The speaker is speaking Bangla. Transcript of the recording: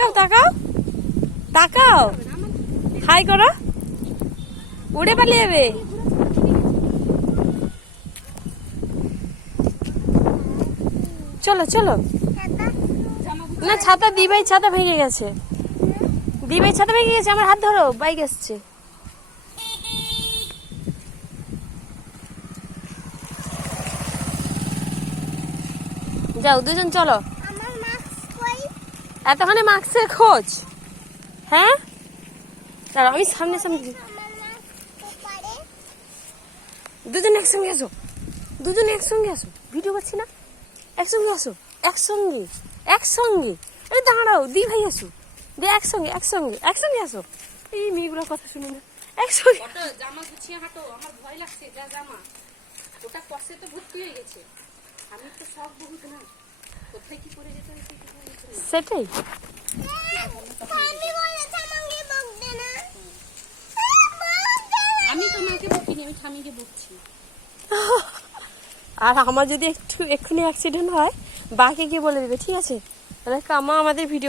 তাকাও তাকাও তাকাও, হাই করো, উড়ে পালিয়ে যাবে। চলো চলো। না ছাতা, দিভাই ছাতা ভেঙে গেছে, দিভাই ছাতা ভেঙে গেছে। আমার হাত ধরো, বাইক আসছে। যাও দুজন চলো। এতখানি মাস্কের খোঁজ? হ্যাঁ দাঁড়াও, আমি সামনে সামনে। দুজন একসঙ্গে আসো, দুজন একসঙ্গে আসো, ভিডিও করছি না। একসঙ্গে আসো, একসঙ্গে একসঙ্গে। এই দাঁড়াও, দি ভাই আসো, দে একসঙ্গে একসঙ্গে একসঙ্গে আসো। এই মেয়েগুলোর কথা শুনি না, একসঙ্গে। জামা গুছিয়ে হাঁটো, আমার ভয় লাগছে। যা জামা ওটা কষে তো ভর্তি হয়ে গেছে। আমি তো সব বহুত না, কোথায় কি করে যেতে হয় সেটাই। আমি তো মাকে বকিনি, আমি স্বামীকে বকছি। আর আমার যদি একটু এক্ষুনি অ্যাক্সিডেন্ট হয়, বাকে গিয়ে বলে দেবে, ঠিক আছে? তাহলে কামা আমাদের ভিডিও